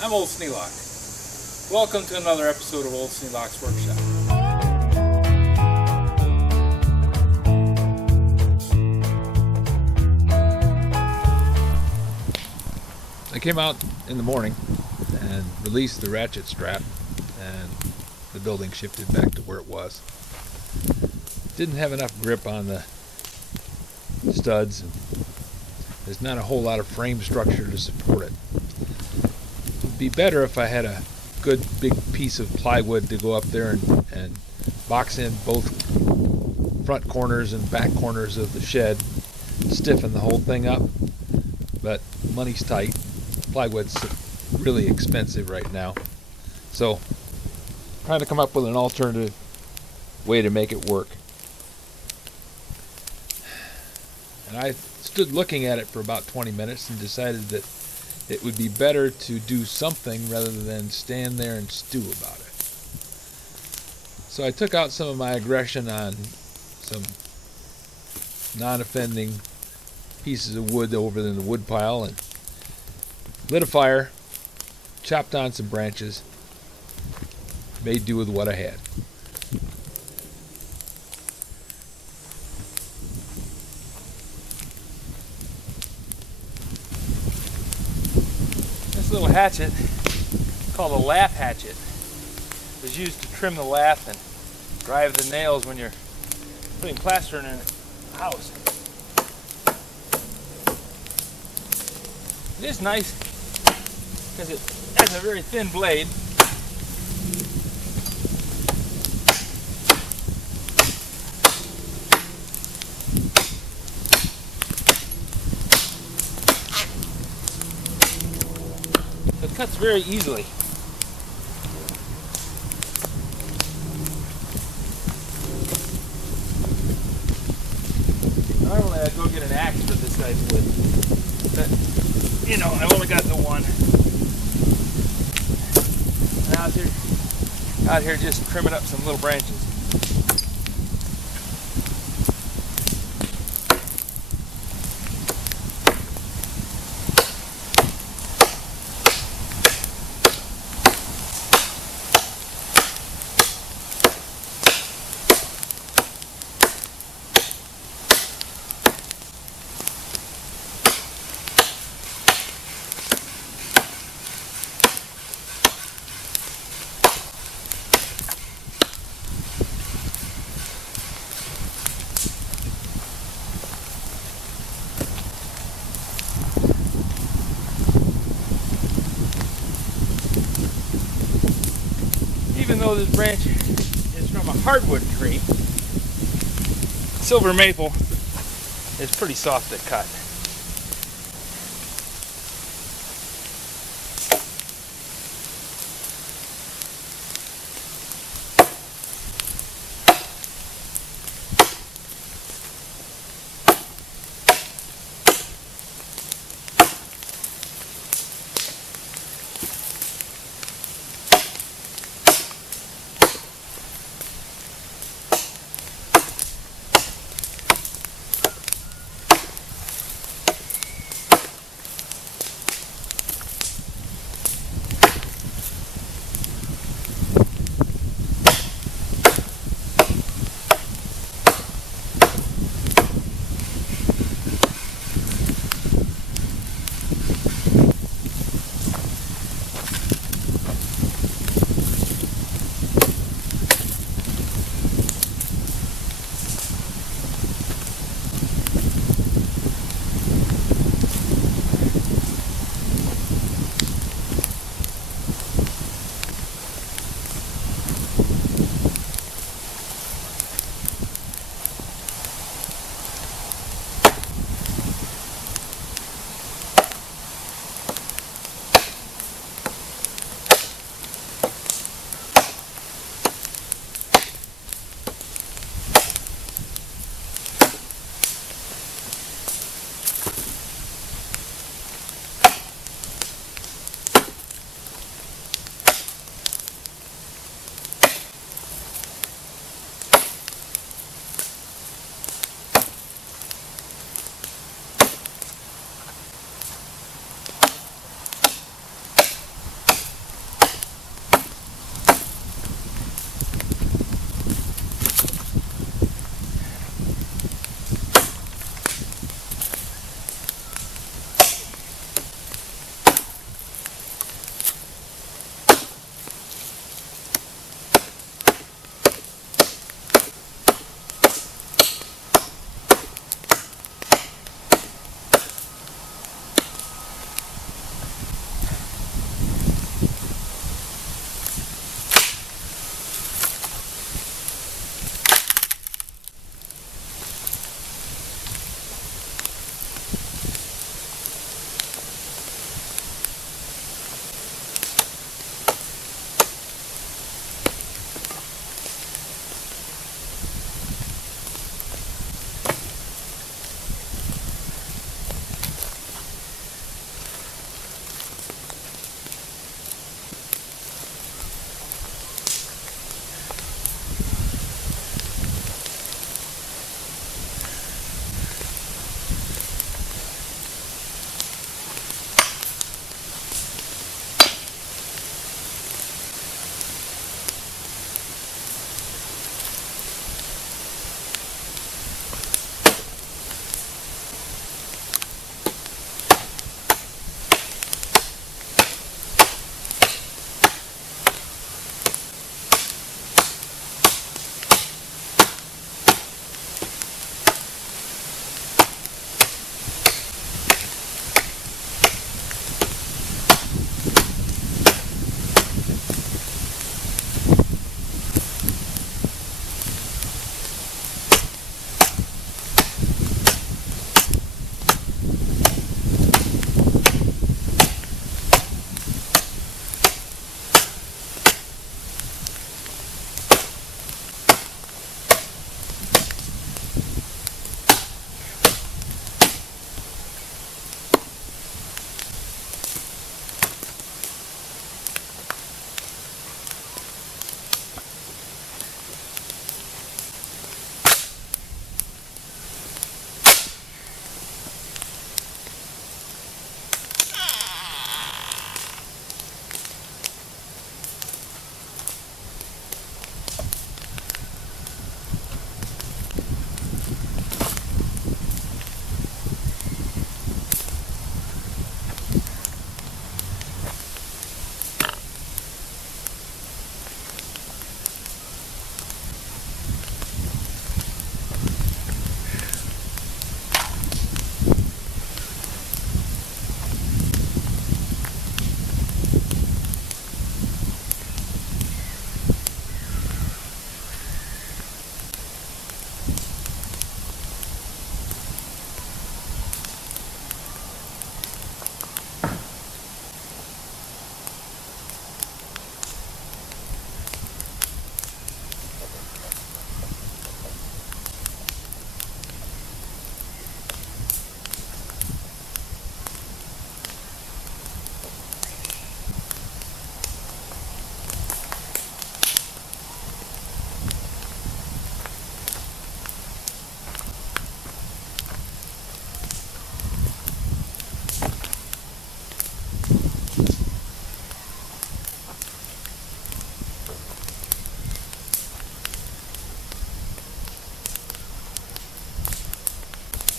I'm Old Sneelock. Welcome to another episode of Old Sneelock's Workshop. I came out in the morning and released the ratchet strap, and the building shifted back to where it was. Didn't have enough grip on the studs. There's not a whole lot of frame structure to support it. It'd be better if I had a good big piece of plywood to go up there and box in both front corners and back corners of the shed, stiffen the whole thing up, but money's tight. Plywood's really expensive right now, so trying to come up with an alternative way to make it work. And I stood looking at it for about 20 minutes and decided that it would be better to do something rather than stand there and stew about it. So I took out some of my aggression on some non-offending pieces of wood over in the wood pile and lit a fire, chopped on some branches, made do with what I had. This little hatchet, called a lath hatchet, is used to trim the lath and drive the nails when you're putting plaster in a house. It is nice because it has a very thin blade. It cuts very easily. Normally I'd go get an axe for this size wood, but you know, I've only got the one. And out here just trimming up some little branches. Even though this branch is from a hardwood tree, silver maple is pretty soft to cut.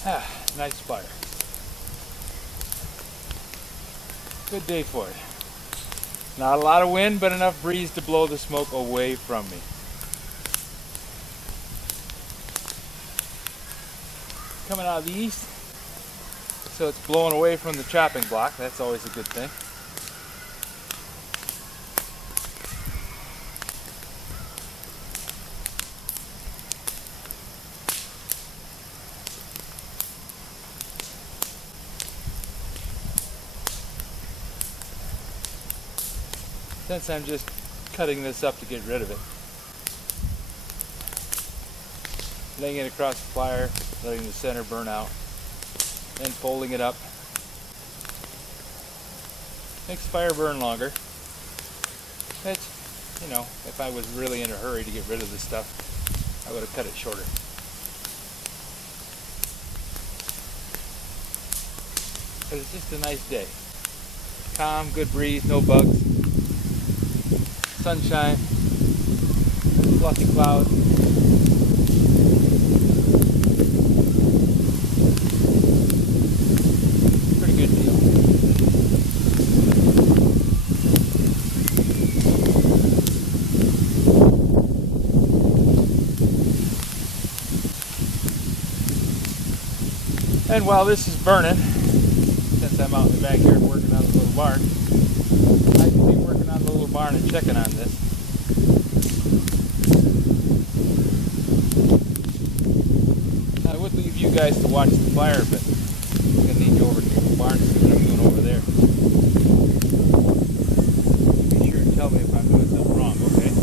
Nice fire. Good day for it. Not a lot of wind, but enough breeze to blow the smoke away from me. Coming out of the east, so it's blowing away from the chopping block. That's always a good thing. Since I'm just cutting this up to get rid of it, laying it across the fire, letting the center burn out, then folding it up. Makes the fire burn longer. It's, you know, if I was really in a hurry to get rid of this stuff, I would have cut it shorter. But it's just a nice day. Calm, good breeze, no bugs. Sunshine, fluffy clouds. Pretty good deal. And while this is burning, since I'm out in the backyard working on the little barn, I can be working on the little barn and checking on this. I would leave you guys to watch the fire, but I'm going to need you over to the barn to see what I'm doing over there. Be sure to tell me if I'm doing something wrong, okay?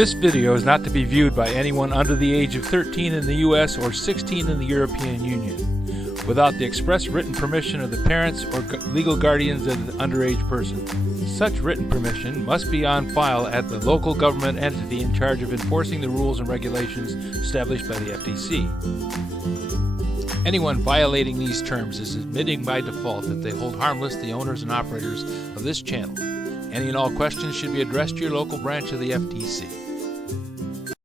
This video is not to be viewed by anyone under the age of 13 in the U.S. or 16 in the European Union, without the express written permission of the parents or legal guardians of the underage person. Such written permission must be on file at the local government entity in charge of enforcing the rules and regulations established by the FTC. Anyone violating these terms is admitting by default that they hold harmless the owners and operators of this channel. Any and all questions should be addressed to your local branch of the FTC.